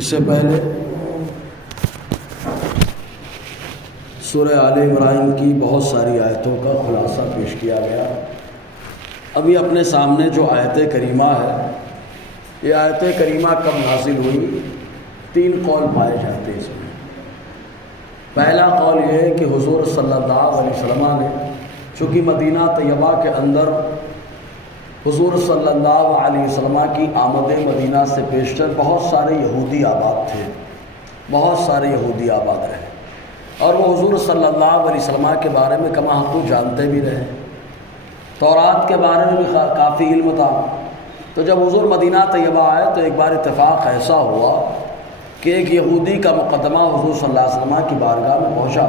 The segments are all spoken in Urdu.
اس سے پہلے سورہ آل عمران کی بہت ساری آیتوں کا خلاصہ پیش کیا گیا۔ ابھی اپنے سامنے جو آیت کریمہ ہے، یہ آیت کریمہ کب نازل ہوئی؟ 3 قول پائے جاتے ہیں اس میں۔ پہلا قول یہ ہے کہ حضور صلی اللہ علیہ وسلم نے، چونکہ مدینہ طیبہ کے اندر حضور صلی اللہ علیہ وسلم کی آمد مدینہ سے پیشتر بہت سارے یہودی آباد تھے، بہت سارے یہودی آباد رہے، اور وہ حضور صلی اللہ علیہ وسلم کے بارے میں کما حقوق جانتے بھی رہے، تورات کے بارے میں بھی کافی علم تھا۔ تو جب حضور مدینہ طیبہ آئے تو ایک بار اتفاق ایسا ہوا کہ ایک یہودی کا مقدمہ حضور صلی اللہ علیہ وسلم کی بارگاہ میں پہنچا۔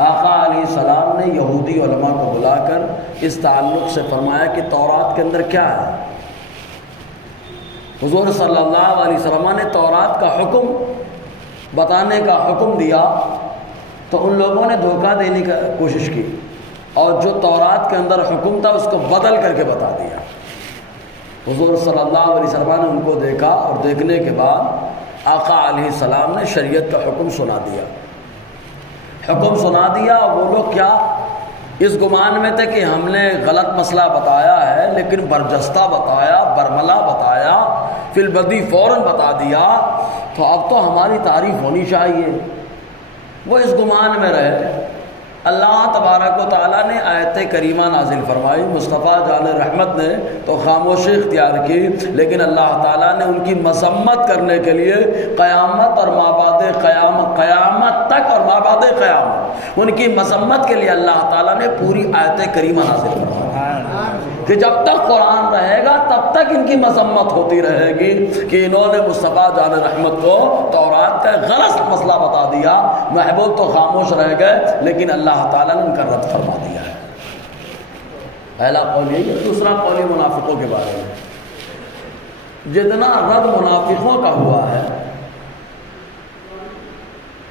آقا علیہ السلام نے یہودی علماء کو بلا کر اس تعلق سے فرمایا کہ تورات کے اندر کیا ہے۔ حضور صلی اللہ علیہ وسلم نے تورات کا حکم بتانے کا حکم دیا تو ان لوگوں نے دھوکہ دینے کی کوشش کی، اور جو تورات کے اندر حکم تھا اس کو بدل کر کے بتا دیا۔ حضور صلی اللہ علیہ وسلم نے ان کو دیکھا، اور دیکھنے کے بعد آقا علیہ السلام نے شریعت کا حکم سنا دیا۔ حکم سنا دیا، اور وہ لوگ کیا اس گمان میں تھے کہ ہم نے غلط مسئلہ بتایا ہے، لیکن برجستہ بتایا، برملا بتایا، فی البدی فوراً بتا دیا، تو اب تو ہماری تعریف ہونی چاہیے۔ وہ اس گمان میں رہے۔ اللہ تبارک و تعالیٰ نے آیت کریمہ نازل فرمائی، مصطفیٰ جان رحمت نے تو خاموشی اختیار کی، لیکن اللہ تعالیٰ نے ان کی مذمت کرنے کے لیے قیامت اور مابعد قیامت تک اور مابعد قیامت ان کی مذمت کے لیے اللہ تعالیٰ نے پوری آیت کریمہ نازل فرمائی کہ جب تک قرآن رہے گا تب تک ان کی مذمت ہوتی رہے گی کہ انہوں نے مصطفیٰ جان رحمت کو تورات کا غلط مسئلہ بتا دیا۔ محبوب تو خاموش رہ گئے، لیکن اللہ تعالیٰ نے ان کا رد فرما دیا ہے۔ پہلا قول یہ ہے۔ دوسرا قول منافقوں کے بارے میں، جتنا رد منافقوں کا ہوا ہے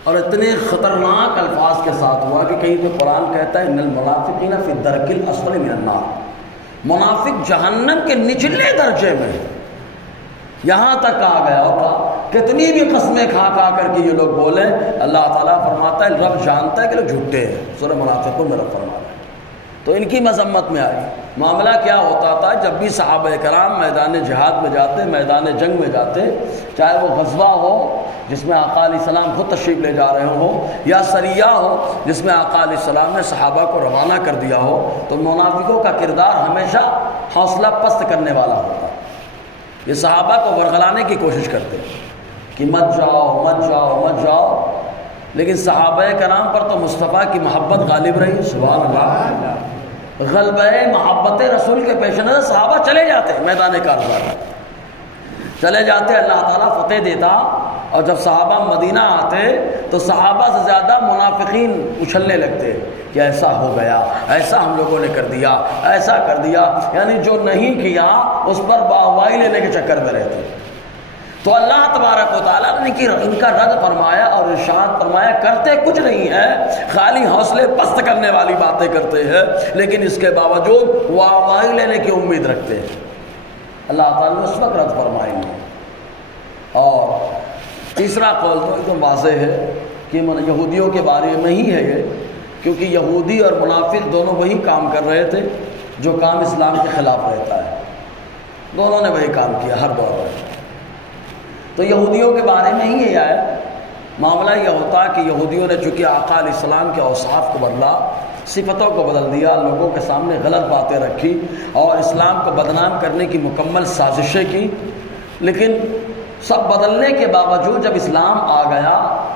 اور اتنے خطرناک الفاظ کے ساتھ ہوا کہ کہیں تو قرآن کہتا ہے ان المنافقین فی الدرک الاسفل من النار، منافق جہنم کے نچلے درجے میں، یہاں تک آ گیا ہوگا۔ کتنی بھی قسمیں کھا کر کے یہ لوگ بولیں، اللہ تعالیٰ فرماتا ہے رب جانتا ہے کہ لوگ جھوٹے ہیں۔ سورہ منافقون میں رب فرماتا ہے، تو ان کی مذمت میں آئی۔ معاملہ کیا ہوتا تھا، جب بھی صحابہ کرام میدان جہاد میں جاتے، میدان جنگ میں جاتے، چاہے وہ غزوہ ہو جس میں آقا علیہ السلام خود تشریف لے جا رہے ہوں، یا سریہ ہو جس میں آقا علیہ السلام نے صحابہ کو روانہ کر دیا ہو، تو منافقوں کا کردار ہمیشہ حوصلہ پست کرنے والا ہوتا ہے۔ یہ صحابہ کو ورغلانے کی کوشش کرتے کہ مت جاؤ مت جاؤ مت جاؤ، لیکن صحابہ کرام پر تو مصطفیٰ کی محبت غالب رہی۔ سبحان اللہ۔ غلبہ محبت رسول کے پیش نظر صحابہ چلے جاتے میدان کارزار، چلے جاتے، اللہ تعالیٰ فتح دیتا، اور جب صحابہ مدینہ آتے تو صحابہ سے زیادہ منافقین اچھلنے لگتے کہ ایسا ہو گیا، ایسا ہم لوگوں نے کر دیا، ایسا کر دیا، یعنی جو نہیں کیا اس پر باہوائی لینے کے چکر میں رہتے۔ تو اللہ تبارک و تعالیٰ نے ان کا رد فرمایا اور ارشاد فرمایا کرتے کچھ نہیں ہے، خالی حوصلے پست کرنے والی باتیں کرتے ہیں، لیکن اس کے باوجود واہوائی لینے کی امید رکھتے ہیں۔ اللہ تعالیٰ نے اس وقت رد فرمائیں گے۔ اور تیسرا قول تو ایک دم واضح ہے کہ یہودیوں کے بارے میں ہی ہے یہ، کیونکہ یہودی اور منافق دونوں وہی کام کر رہے تھے جو کام اسلام کے خلاف رہتا ہے، دونوں نے وہی کام کیا ہر دور میں۔ تو یہودیوں کے بارے میں ہی یہ ہے۔ معاملہ یہ ہوتا کہ یہودیوں نے چونکہ آقا علیہ السلام کے اوصاف کو بدلا، صفتوں کو بدل دیا، لوگوں کے سامنے غلط باتیں رکھی اور اسلام کو بدنام کرنے کی مکمل سازشیں کی، لیکن سب بدلنے کے باوجود جب اسلام آ گیا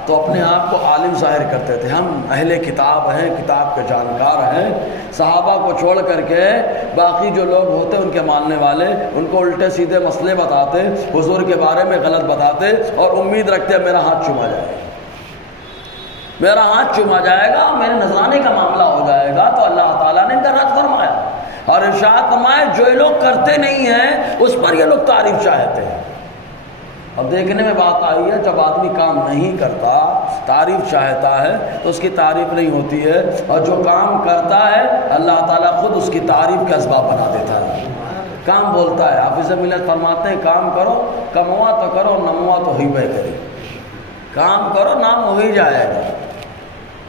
تو اپنے آپ کو عالم ظاہر کرتے تھے، ہم اہل کتاب ہیں، کتاب کے جانکار ہیں۔ صحابہ کو چھوڑ کر کے باقی جو لوگ ہوتے ان کے ماننے والے، ان کو الٹے سیدھے مسئلے بتاتے، حضور کے بارے میں غلط بتاتے، اور امید رکھتے میرا ہاتھ چوما جائے گا، میرا ہاتھ چوما جائے گا، میرے نذرانے کا معاملہ ہو جائے گا۔ تو اللہ تعالیٰ نے ان کا رد فرمایا اور ارشاد فرمایا جو یہ لوگ کرتے نہیں ہیں اس پر یہ لوگ تعریف چاہتے ہیں۔ اب دیکھنے میں بات آئی ہے، جب آدمی کام نہیں کرتا تعریف چاہتا ہے تو اس کی تعریف نہیں ہوتی ہے، اور جو کام کرتا ہے اللہ تعالیٰ خود اس کی تعریف کا اسباب بنا دیتا ہے۔ کام بولتا ہے۔ حافظ ملت فرماتے ہیں کام کرو، کموا تو کرو، نموا تو ہی بے کرے، کام کرو نام ہو ہی جائے گا۔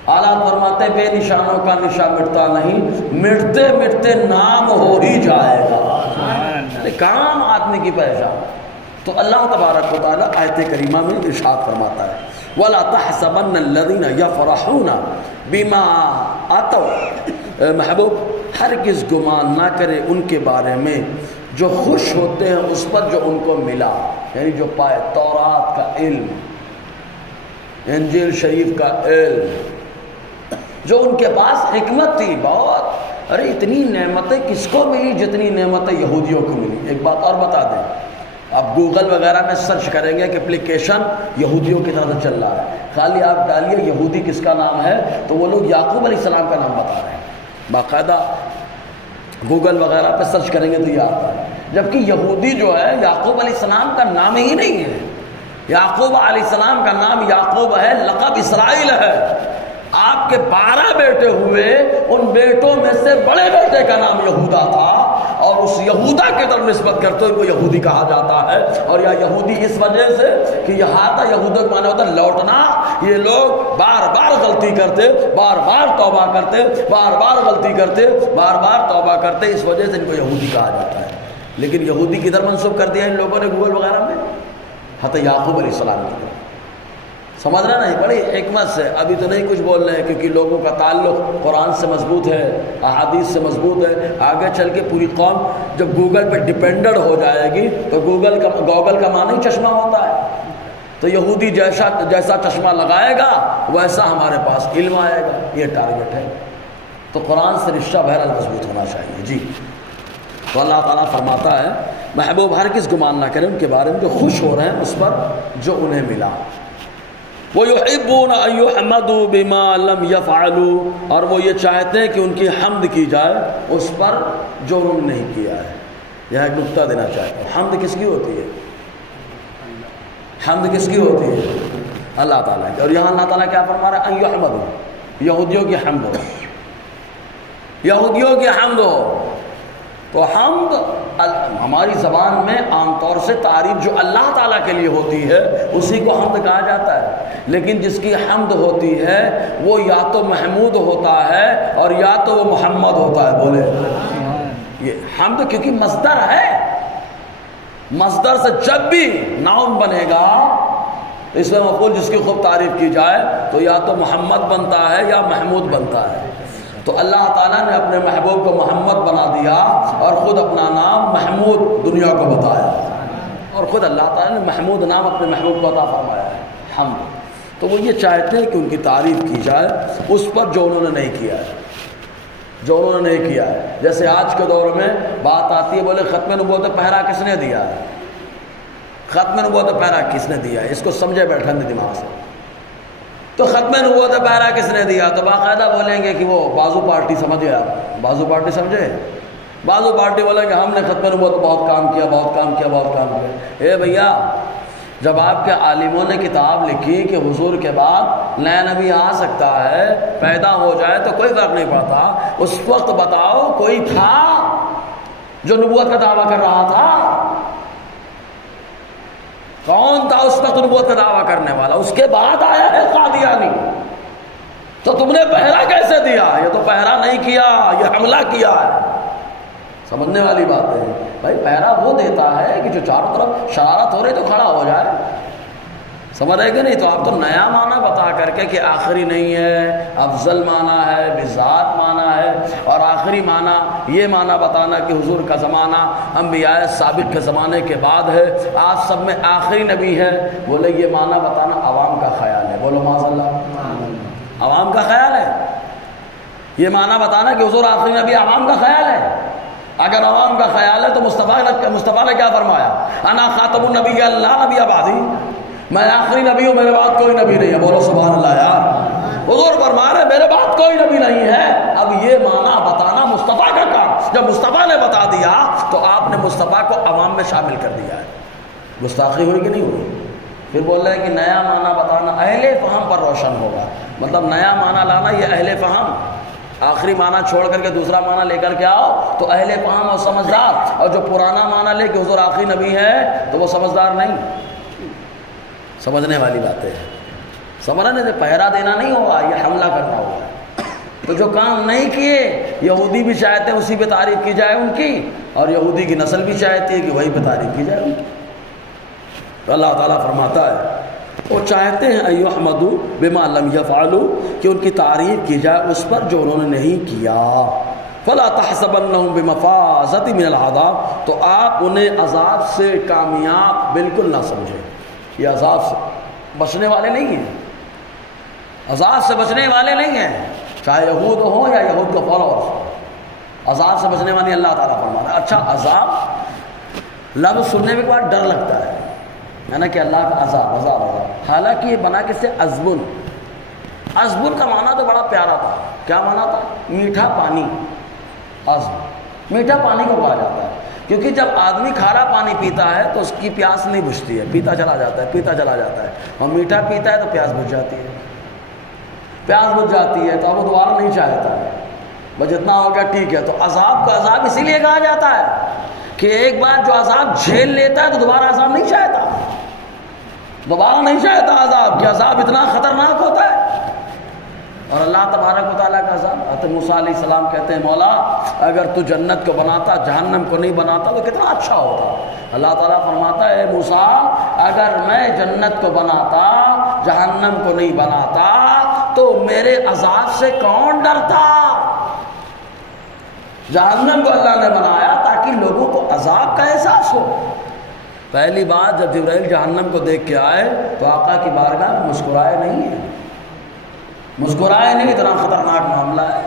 اعلیٰ فرماتے بے نشانوں کا نشان مٹتا نہیں، مٹتے مٹتے نام ہو ہی جائے گا۔ کام آدمی کی پہچان۔ تو اللہ تبارک و تعالیٰ آیت کریمہ میں ارشاد فرماتا ہے وَلَا تَحْسَبَنَّ الَّذِينَ يَفْرَحُونَ بِمَا آتَوْا، محبوب ہرگز گمان نہ کرے ان کے بارے میں جو خوش ہوتے ہیں اس پر جو ان کو ملا، یعنی جو پائے تورات کا علم، انجیل شریف کا علم، جو ان کے پاس حکمت تھی بہت۔ ارے اتنی نعمتیں کس کو ملی جتنی نعمتیں یہودیوں کو ملی۔ ایک بات اور بتا دیں، آپ گوگل وغیرہ میں سرچ کریں گے کہ اپلیکیشن یہودیوں کی طرف سے چل رہا ہے، خالی آپ ڈالیے یہودی کس کا نام ہے تو وہ لوگ یعقوب علیہ السلام کا نام بتا رہے ہیں، باقاعدہ گوگل وغیرہ پہ سرچ کریں گے تو یہ آتا ہے۔ جبکہ یہودی جو ہے یعقوب علیہ السلام کا نام ہی نہیں ہے، یعقوب علیہ السلام کا نام یعقوب ہے، لقب اسرائیل ہے۔ آپ کے 12 بیٹے ہوئے، ان بیٹوں میں سے بڑے بیٹے کا نام یہودا تھا، اور اس یہودا کی طرف نسبت کرتے ہوئے یہودی کہا جاتا ہے۔ اور یہ یہودی اس وجہ سے کہ یہاں تھا یہودا کا معنی ہوتا ہے لوٹنا، یہ لوگ بار بار غلطی کرتے، بار بار توبہ کرتے، بار بار غلطی کرتے، بار بار توبہ کرتے، اس وجہ سے ان کو یہودی کہا جاتا ہے۔ لیکن یہودی کی طرف منسوب کر دیا ان لوگوں نے گوگل وغیرہ میں، حتی یعقوب علیہ السلام کی طرف۔ سمجھ رہے نہیں؟ بڑی حکمت سے ابھی تو نہیں کچھ بول رہے ہیں کیونکہ لوگوں کا تعلق قرآن سے مضبوط ہے، احادیث سے مضبوط ہے۔ آگے چل کے پوری قوم جب گوگل پہ ڈیپینڈڈ ہو جائے گی تو گوگل کا معنی چشمہ ہوتا ہے، تو یہودی جیسا چشمہ لگائے گا ویسا ہمارے پاس علم آئے گا، یہ ٹارگٹ ہے۔ تو قرآن سے رشتہ بہرحال مضبوط ہونا چاہیے جی۔ تو اللہ تعالیٰ فرماتا ہے محبوب ہرگز گمان نہ کریں ان کے بارے میں جو خوش ہو رہے ہیں اس پر جو انہیں ملا۔ وَيُحِبُّونَ أَن يُحْمَدُوا بِمَا لَمْ يَفْعَلُوا، اور وہ یہ چاہتے ہیں کہ ان کی حمد کی جائے اس پر جو انہوں نے نہیں کیا ہے۔ یہاں ایک نقطہ دینا چاہتا ہوں، حمد کس کی ہوتی ہے؟ حمد کس کی ہوتی ہے؟ اللہ تعالیٰ کی۔ اور یہاں اللہ تعالیٰ کیا فرما رہا ہے؟ أَن يُحْمَدُوا، یہودیوں کی حمد ہو، یہودیوں کی حمد ہو۔ تو حمد ہماری زبان میں عام طور سے تعریف جو اللہ تعالیٰ کے لیے ہوتی ہے اسی کو حمد کہا جاتا ہے، لیکن جس کی حمد ہوتی ہے وہ یا تو محمود ہوتا ہے اور یا تو وہ محمد ہوتا ہے۔ بولے یہ حمد کیونکہ مصدر ہے، مصدر سے جب بھی ناؤن بنے گا اس میں مفعول جس کی خوب تعریف کی جائے تو یا تو محمد بنتا ہے یا محمود بنتا ہے۔ تو اللہ تعالیٰ نے اپنے محبوب کو محمد بنا دیا اور خود اپنا نام محمود دنیا کو بتایا، اور خود اللہ تعالیٰ نے محمود نام اپنے محبوب کو عطا فرمایا ہے حمد۔ تو وہ یہ چاہتے ہیں کہ ان کی تعریف کی جائے اس پر جو انہوں نے نہیں کیا ہے، جو انہوں نے نہیں کیا ہے۔ جیسے آج کے دور میں بات آتی ہے بولے ختم نبوت پہرا کس نے دیا ہے؟ ختم نبوت پہرا کس نے دیا ہے؟ اس کو سمجھے بیٹھے دماغ سے۔ تو ختم نبوت پہرا کس نے دیا؟ تو باقاعدہ بولیں گے کہ وہ بازو پارٹی، سمجھے آپ؟ بازو پارٹی سمجھے؟ بازو پارٹی بولیں گے ہم نے ختم نبوت بہت کام کیا، بہت کام کیا، بہت کام کیا۔ اے بھیا، جب آپ کے عالموں نے کتاب لکھی کہ حضور کے بعد نیا نبی آ سکتا ہے، پیدا ہو جائے تو کوئی فرق نہیں پڑتا، اس وقت بتاؤ کوئی تھا جو نبوت کا دعویٰ کر رہا تھا؟ کون تھا اس وقت نبوت کا دعویٰ کرنے والا؟ اس کے بعد آیا ہے قادیانی، تو تم نے پہرا کیسے دیا؟ یہ تو پہرا نہیں کیا، یہ حملہ کیا ہے۔ سمجھنے والی بات ہے بھائی، پہرا وہ دیتا ہے کہ جو چاروں طرف شرارت ہو رہی تو کھڑا ہو جائے، سمجھ رہے کہ نہیں؟ تو آپ تو نیا معنی بتا کر کے کہ آخری نہیں ہے، افضل معنی ہے، بذات معنی ہے، اور آخری معنی یہ معنی بتانا کہ حضور کا زمانہ انبیاء سابق کے زمانے کے بعد ہے، آپ سب میں آخری نبی ہے، بولے یہ معنی بتانا عوام کا خیال ہے۔ بولو معاذ اللہ، عوام کا خیال ہے یہ معنی بتانا کہ حضور آخری نبی، عوام کا خیال ہے۔ اگر عوام کا خیال ہے تو مصطفیٰ نے کیا فرمایا؟ انا خاتم النبی لا نبی بعدی، میں آخری نبی ہوں، میرے بعد کوئی نبی نہیں ہے۔ بولو سبحان اللہ یار، حضور فرما رہے میرے بعد کوئی نبی نہیں ہے۔ اب یہ معنی بتانا مصطفیٰ کا کام، جب مصطفیٰ نے بتا دیا تو آپ نے مصطفیٰ کو عوام میں شامل کر دیا ہے۔ گستاخی ہوئی کہ نہیں ہوئی؟ پھر بول رہے ہیں کہ نیا معنی بتانا اہل فہم پر روشن ہوگا، مطلب نیا معنی لانا یہ اہل فہم، آخری معنی چھوڑ کر کے دوسرا معنی لے کر کے آؤ تو اہل فہم اور سمجھدار، اور جو پرانا معنی لے کہ حضور آخری نبی ہے تو وہ سمجھدار نہیں. سمجھنے والی باتیں ہیں، سمجھنے سے پہرا دینا نہیں ہوگا، یہ حملہ کرنا ہوگا. تو جو کام نہیں کیے، یہودی بھی چاہتے ہیں اسی پہ تعریف کی جائے ان کی، اور یہودی کی نسل بھی چاہتی ہے کہ وہی پہ تعریف کی جائے ان کی. تو اللہ تعالیٰ فرماتا ہے وہ چاہتے ہیں ایحمدوا بما لم یفعلوا، کہ ان کی تعریف کی جائے اس پر جو انہوں نے نہیں کیا. فلا تحسبنهم بمفازۃ من العذاب، تو آپ انہیں عذاب سے کامیاب بالکل نہ سمجھیں. یہ عذاب سے بچنے والے نہیں ہیں، عذاب سے بچنے والے نہیں ہیں، چاہے یہود ہوں یا یہود کے فالوورز، عذاب سے بچنے والے اللہ تعالیٰ فرماتا ہے. اچھا، عذاب لفظ سننے کے بعد ڈر لگتا ہے نا کہ اللہ کا عذاب عذاب عذاب، حالانکہ یہ بنا کس سے؟ عذبن. عذبن کا معنی تو بڑا پیارا تھا. کیا معنی تھا؟ میٹھا پانی. عذب میٹھا پانی کو کہا جاتا ہے، کیونکہ جب آدمی کھارا پانی پیتا ہے تو اس کی پیاس نہیں بجھتی ہے، پیتا چلا جاتا ہے پیتا چلا جاتا ہے، اور میٹھا پیتا ہے تو پیاس بجھ جاتی ہے. پیاس بجھ جاتی ہے تو اب وہ دوبارہ نہیں چاہتا ہے، بس جتنا ہو گیا ٹھیک ہے. تو عذاب کا عذاب اسی لیے کہا جاتا ہے کہ ایک بار جو عذاب جھیل لیتا ہے تو دوبارہ عذاب نہیں چاہتا، دوبارہ نہیں چاہتا عذاب، کہ عذاب اتنا خطرناک ہوتا ہے. اور اللہ تبارک و تعالیٰ کا عذاب، حضرت موسیٰ علیہ السلام کہتے ہیں مولا اگر تو جنت کو بناتا جہنم کو نہیں بناتا تو کتنا اچھا ہوتا. اللہ تعالیٰ فرماتا ہے موسیٰ اگر میں جنت کو بناتا جہنم کو نہیں بناتا تو میرے عذاب سے کون ڈرتا. جہنم کو اللہ نے بنایا تاکہ لوگوں کو عذاب کا احساس ہو. پہلی بات جب جبرائیل جہنم کو دیکھ کے آئے تو آقا کی بارگاہ میں مسکرائے نہیں ہیں، مسکرائے نہیں، اتنا خطرناک معاملہ ہے.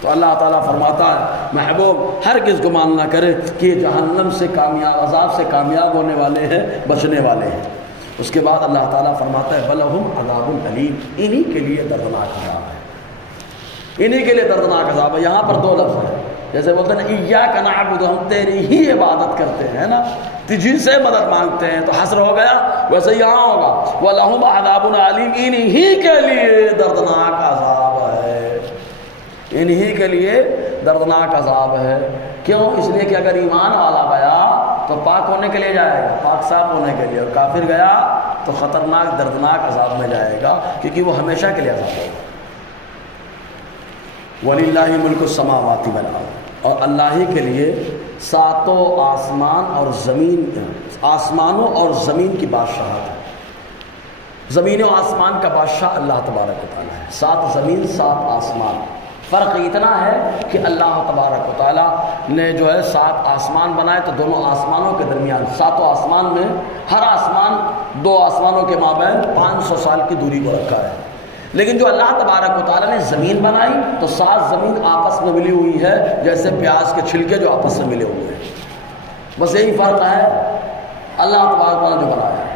تو اللہ تعالیٰ فرماتا ہے محبوب ہرگز گمان نہ کرے کہ یہ جہنم سے کامیاب، عذاب سے کامیاب ہونے والے ہیں، بچنے والے ہیں. اس کے بعد اللہ تعالیٰ فرماتا ہے بلہم عذاب الیم، انہی کے لیے دردناک عذاب ہے، انہی کے لیے دردناک عذاب ہے. یہاں پر دو لفظ ہیں، جیسے بولتے ہیں ایاک نعبد، ہم تیری ہی عبادت کرتے ہیں نا، تجھی سے مدد مانگتے ہیں، تو حسر ہو گیا. ویسے یہاں ہوگا وَلَهُمْ عَذَابٌ عَلِيمٌ، انہی کے لیے دردناک عذاب ہے، انہی کے لیے دردناک عذاب ہے. کیوں؟ اس لیے کہ اگر ایمان والا گیا تو پاک ہونے کے لیے جائے گا، پاک صاف ہونے کے لیے، اور کافر گیا تو خطرناک دردناک عذاب میں جائے گا، کیونکہ وہ ہمیشہ کے لیے عذاب ہوگا. وَلِلَّهِ مُلْكُ السَّمَاوَاتِ وَالْأَرْضِ، اور اللہ ہی کے لیے ساتوں آسمان اور زمین، آسمانوں اور زمین کی بادشاہت ہے. زمین و آسمان کا بادشاہ اللہ تبارک و تعالیٰ ہے. 7 زمین 7 آسمان. فرق اتنا ہے کہ اللہ تبارک و تعالیٰ نے جو ہے 7 آسمان بنائے تو دونوں آسمانوں کے درمیان 7 آسمان میں ہر آسمان 2 آسمانوں کے مابین 500 سال کی دوری کو رکھا ہے. لیکن جو اللہ تبارک و تعالیٰ نے زمین بنائی تو 7 زمین آپس میں ملی ہوئی ہے جیسے پیاز کے چھلکے جو آپس میں ملے ہوئے ہیں. بس یہی فرق ہے اللہ تبارک و تعالیٰ جو بنایا ہے.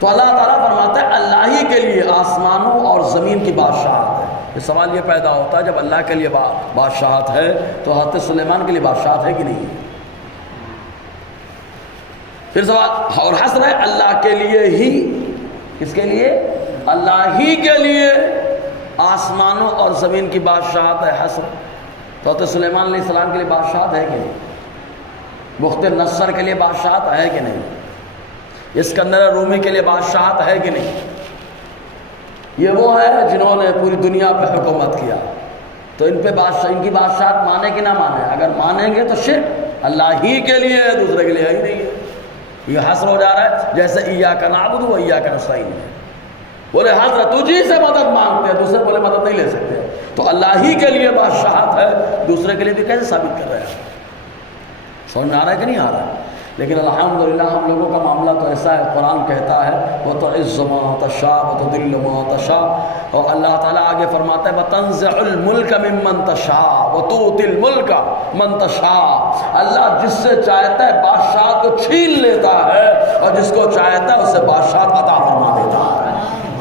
تو اللہ تعالیٰ فرماتا ہے اللہ ہی کے لیے آسمانوں اور زمین کی بادشاہت ہے. یہ سوال یہ پیدا ہوتا ہے جب اللہ کے لیے بادشاہت ہے تو حضرت سلیمان کے لیے بادشاہت ہے کہ نہیں ہے؟ پھر سوال اور حسر ہے اللہ کے لیے ہی، کس کے لیے؟ اللہ ہی کے لیے آسمانوں اور زمین کی بادشاہت ہے. حسر تو حضرت سلیمان علیہ السلام کے لیے بادشاہت ہے کہ نہیں؟ بخت نصر کے لیے بادشاہت ہے کہ نہیں؟ اسکندر رومی کے لیے بادشاہت ہے کہ نہیں؟ یہ وہ ہے جنہوں نے پوری دنیا پہ حکومت کیا، تو ان پہ ان کی بادشاہت مانے کہ نہ مانے؟ اگر مانیں گے تو شرک اللہ ہی کے لیے ہے، دوسرے کے لیے ہی نہیں ہے. یہ حسر ہو جا رہا ہے جیسے ایاک نعبد و ایاک نستعین ہے. بولے حضرت تجھی سے مدد مانگتے ہیں، دوسرے بولے مدد نہیں لے سکتے. تو اللہ ہی کے لیے بادشاہت ہے، دوسرے کے لیے بھی کیسے ثابت کر رہے ہیں؟ سمجھ میں آ رہا ہے کہ نہیں آ رہا ہے؟ لیکن الحمدللہ ہم لوگوں کا معاملہ تو ایسا ہے، قرآن کہتا ہے وَتُعِزُّ مَن تَشَاءُ وَتُذِلُّ مَن تَشَاءُ، اور اللہ تعالیٰ آگے فرماتا ہے وَتَنزِعُ الْمُلْكَ مِمَّن تَشَاءُ وَتُؤْتِي الْمُلْكَ مَن تَشَاءُ، اللہ جس سے چاہتا ہے بادشاہت کو چھین لیتا ہے اور جس کو چاہتا ہے اسے بادشاہت عطا فرما دیتا ہے.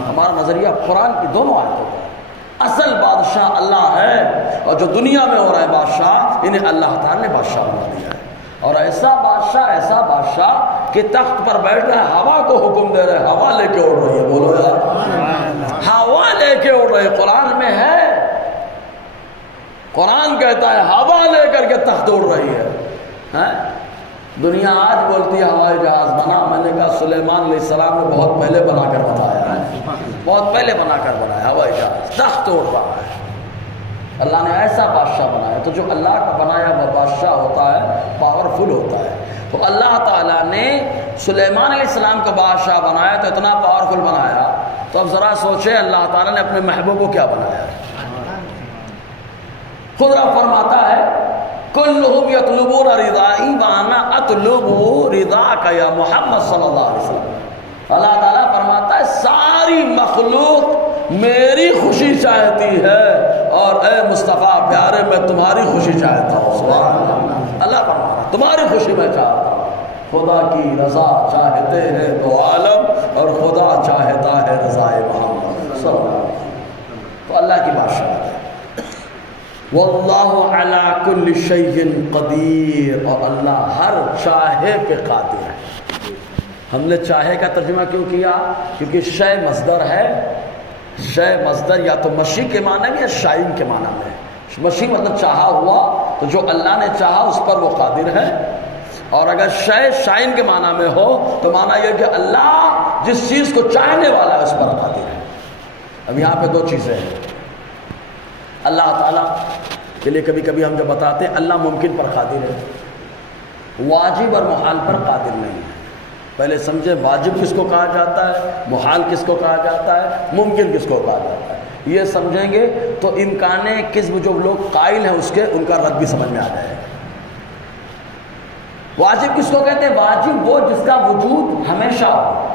ہمارا نظریہ قرآن کی دونوں آیتوں کا، اصل بادشاہ اللہ ہے، اور جو دنیا میں ہو رہا ہے بادشاہ انہیں اللہ تعالیٰ نے بادشاہ بنا دیا ہے. اور ایسا بادشاہ کہ تخت پر بیٹھ رہا ہے، ہوا کو حکم دے رہے ہیں، ہوا لے کے اڑ رہی ہے. بولو یار، ہوا لے کے اڑ رہی ہے. قرآن میں ہے کہتا ہے ہوا لے کر کے تخت اڑ رہی ہے. دنیا آج بولتی ہے ہوائی جہاز بنا. میں نے کہا سلیمان علیہ السلام نے بہت پہلے بنا کر بتایا ہے, بہت پہلے بنا کر بنایا ہوائی جہاز, تخت اڑ رہا ہے. اللہ نے ایسا بادشاہ بنایا. تو جو اللہ کا بنایا وہ بادشاہ ہوتا ہے, پاورفل ہوتا ہے. تو اللہ تعالیٰ نے سلیمان علیہ السلام کو بادشاہ بنایا تو اتنا پاورفل بنایا. تو اب ذرا سوچیں اللہ تعالیٰ نے اپنے محبوب کو کیا بنایا. خود رب فرماتا ہے کلہم یطلبون رضائی وانا اطلب رضاک یا محمد صلی اللہ علیہ وسلم. اللہ تعالیٰ فرماتا ہے ساری مخلوق میری خوشی چاہتی ہے اور اے مصطفیٰ پیارے میں تمہاری خوشی چاہتا ہوں. سبحان اللہ. اللہ فرماتا ہے تمہاری خوشی میں چاہتا ہوں. خدا کی رضا چاہتے ہیں تو عالم اور خدا چاہتا ہے رضائے محمد صلی اللہ علیہ وسلم. تو اللہ کی بادشاہت ہے. واللہ علی کل شیء قدیر, اور اللہ ہر چاہے پہ قادر ہے. ہم نے چاہے کا ترجمہ کیوں کیا؟ کیونکہ شے مصدر ہے. شے مصدر یا تو مشی کے معنی میں یا شائن کے معنی میں. مشی مطلب چاہا ہوا, تو جو اللہ نے چاہا اس پر وہ قادر ہے. اور اگر شے شائن کے معنی میں ہو تو معنی یہ کہ اللہ جس چیز کو چاہنے والا ہے اس پر قادر ہے. اب یہاں پہ دو چیزیں ہیں. اللہ تعالیٰ کے لیے کبھی کبھی ہم جب بتاتے ہیں اللہ ممکن پر قادر ہے, واجب اور محال پر قادر نہیں ہے. پہلے سمجھے واجب کس کو کہا جاتا ہے, محال کس کو کہا جاتا ہے, ممکن کس کو کہا جاتا ہے. یہ سمجھیں گے تو امکان کسب جو لوگ قائل ہیں اس کے ان کا رد بھی سمجھ میں آ جائے گا. واجب کس کو کہتے ہیں؟ واجب وہ جس کا وجود ہمیشہ ہو.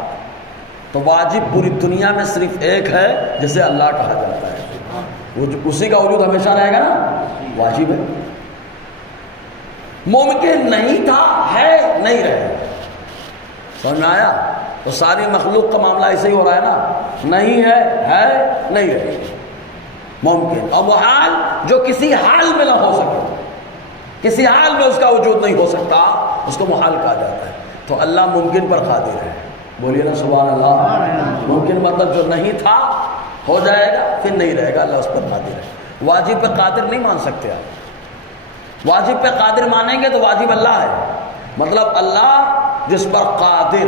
تو واجب پوری دنیا میں صرف ایک ہے جسے اللہ کہا جاتا ہے, اسی کا وجود ہمیشہ رہے گا نا, واجب ہے. ممکن نہیں تھا, ہے, نہیں رہے. سمجھ میں آیا؟ تو ساری مخلوق کا معاملہ ایسے ہی ہو رہا ہے نا, نہیں ہے, نہیں رہے. ممکن اور محال جو کسی حال میں نہ ہو سکے, کسی حال میں اس کا وجود نہیں ہو سکتا, اس کو محال کہا جاتا ہے. تو اللہ ممکن پر قادر ہے. بولیے نا سبحان اللہ. ممکن مطلب جو نہیں تھا ہو جائے گا, پھر نہیں رہے گا, اللہ اس پر قادر ہے. واجب پہ قادر نہیں مان سکتے آپ. واجب پہ قادر مانیں گے تو واجب اللہ ہے, مطلب اللہ جس پر قادر,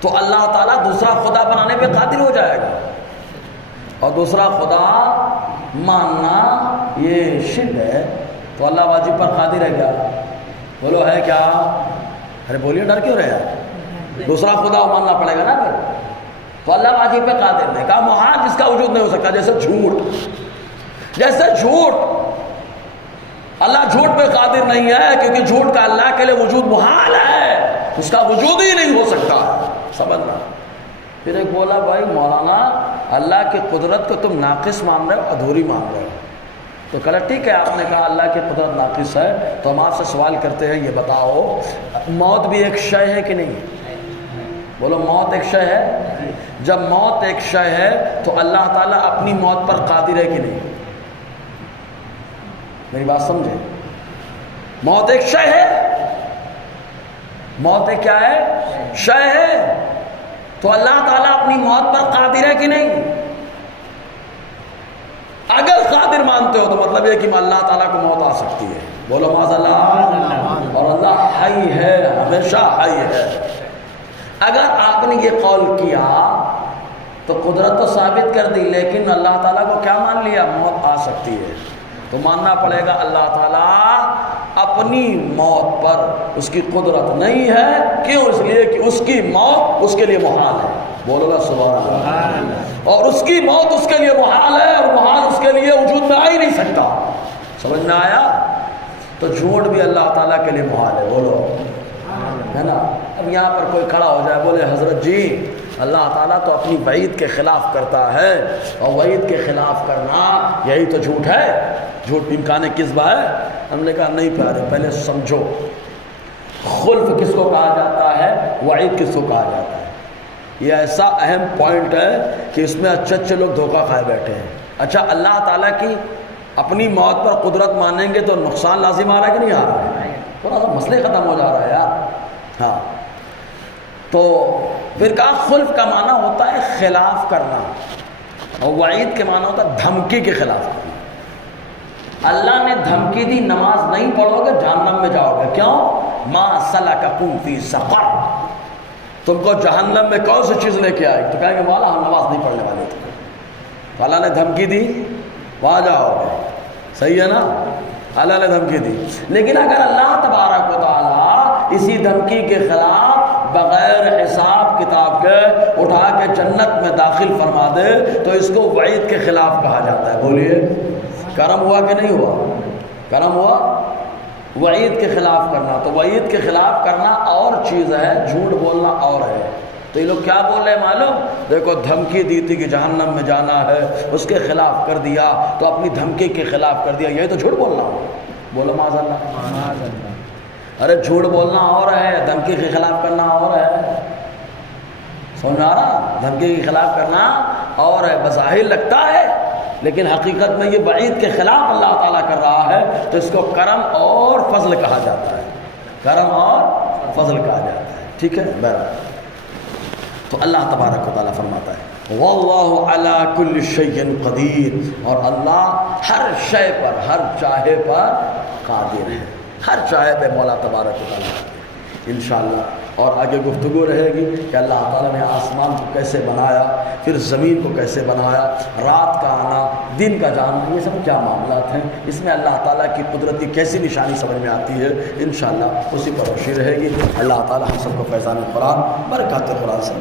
تو اللہ تعالیٰ دوسرا خدا بنانے پہ قادر ہو جائے گا. اور دوسرا خدا ماننا یہ شرک ہے. تو اللہ واجب پر قادر ہے کیا؟ بولو ہے کیا؟ ارے بولیے, ڈر کیوں رہے ہیں؟ دوسرا خدا ماننا پڑے گا نا پھر. تو اللہ واجب پہ قادر نہیں کہا. محال جس کا وجود نہیں ہو سکتا, جیسے جھوٹ. جیسے جھوٹ, اللہ جھوٹ پہ قادر نہیں ہے کیونکہ جھوٹ کا اللہ کے لیے وجود محال ہے, اس کا وجود ہی نہیں ہو سکتا. سمجھنا. پھر ایک بولا بھائی مولانا اللہ کی قدرت کو تم ناقص مان رہے ہو, ادھوری مان رہے ہو. تو کہا ٹھیک ہے, آپ نے کہا اللہ کی قدرت ناقص ہے, تو ہم آپ سے سوال کرتے ہیں, یہ بتاؤ موت بھی ایک شے ہے کہ نہیں؟ بولو موت ایک شے ہے. جب موت ایک شے ہے تو اللہ تعالیٰ اپنی موت پر قادر ہے کہ نہیں؟ میری بات سمجھے. موت ایک شے ہے, موت ایک کیا ہے؟ شے ہے. تو اللہ تعالیٰ اپنی موت پر قادر ہے کہ نہیں؟ اگر قادر مانتے ہو تو مطلب یہ کہ اللہ تعالیٰ کو موت آ سکتی ہے. بولو معاذ اللہ. اور اللہ حی ہے, ہمیشہ حی ہے. اگر آپ نے یہ قول کیا تو قدرت تو ثابت کر دی, لیکن اللہ تعالیٰ کو کیا مان لیا؟ موت آ سکتی ہے. تو ماننا پڑے گا اللہ تعالیٰ اپنی موت پر اس کی قدرت نہیں ہے. کیوں؟ اس لیے کہ اس کی موت اس کے لیے محال ہے. بولو گا سبحان اللہ. اور اس کی موت اس کے لیے محال ہے, اور محال اس کے لیے وجود میں آ ہی نہیں سکتا. سمجھ میں آیا؟ تو جھوٹ بھی اللہ تعالیٰ کے لیے محال ہے. بولو ہے نا. اب یہاں پر کوئی کھڑا ہو جائے بولے حضرت جی اللہ تعالیٰ تو اپنی وعید کے خلاف کرتا ہے, اور وعید کے خلاف کرنا یہی تو جھوٹ ہے. جھوٹ امکان کذب ہے. ہم نے کہا نہیں پیارے, پہلے سمجھو خلف کس کو کہا جاتا ہے, وعید کس کو کہا جاتا ہے. یہ ایسا اہم پوائنٹ ہے کہ اس میں اچھے لوگ دھوکہ کھائے بیٹھے ہیں. اچھا اللہ تعالیٰ کی اپنی موت پر قدرت مانیں گے تو نقصان لازم آ رہا ہے کہ نہیں آ رہا ہے؟ تھوڑا سا مسئلے ختم ہو جا رہا ہے یار. ہاں, تو پھر کہا خلف کا معنی ہوتا ہے خلاف کرنا, اور وعید کے معنی ہوتا ہے دھمکی کے خلاف کرنا. اللہ نے دھمکی دی نماز نہیں پڑھو گے جہنم میں جاؤ گے. کیوں؟ ما سلککم فی سقر، تم کو جہنم میں کون سی چیز لے کے آئے؟ تو کہیں گے مولا ہم نماز نہیں پڑھنے والے تھے. تو اللہ نے دھمکی دی وہاں جاؤ گے. صحیح ہے نا؟ اللہ نے دھمکی دی. لیکن اگر اللہ تبارک و تعالیٰ اسی دھمکی کے خلاف بغیر حساب کتاب کے اٹھا کے جنت میں داخل فرما دے تو اس کو وعید کے خلاف کہا جاتا ہے. بولیے کرم ہوا کہ نہیں ہوا؟ کرم ہوا. وعید کے خلاف کرنا، تو وعید کے خلاف کرنا اور چیز ہے، جھوٹ بولنا اور ہے. تو یہ لوگ کیا بول رہے ہیں معلوم؟ دیکھو دھمکی دی تھی کہ جہنم میں جانا ہے، اس کے خلاف کر دیا تو اپنی دھمکی کے خلاف کر دیا. یہی تو جھوٹ بولنا ہو. بولو معاذ اللہ. ارے جھوٹ بولنا اور ہے، دھمکی کے خلاف کرنا اور ہے. سمجھ آ رہا؟ دھمکی کے خلاف کرنا اور ہے. بظاہر لگتا ہے لیکن حقیقت میں یہ وعید کے خلاف اللہ تعالیٰ کر رہا ہے. تو اس کو کرم اور فضل کہا جاتا ہے. کرم اور فضل کہا جاتا ہے. ٹھیک ہے بہرحال. تو اللہ تبارک و تعالیٰ فرماتا ہے واللہ علی کل شیء قدیر، اور اللہ ہر شے پر، ہر چاہے پر قادر ہے. ہر چاہے پہ مولا تبارک و تعالیٰ قادر ہے انشاءاللہ. اور آگے گفتگو رہے گی کہ اللہ تعالیٰ نے آسمان کو کیسے بنایا، پھر زمین کو کیسے بنایا، رات کا آنا، دن کا جانا، یہ سب کیا معاملات ہیں. اس میں اللہ تعالیٰ کی قدرت کی کیسی نشانی سمجھ میں آتی ہے انشاءاللہ اسی پر روشنی رہے گی. اللہ تعالیٰ ہم سب کو فیضان قرآن برکات قرآن سے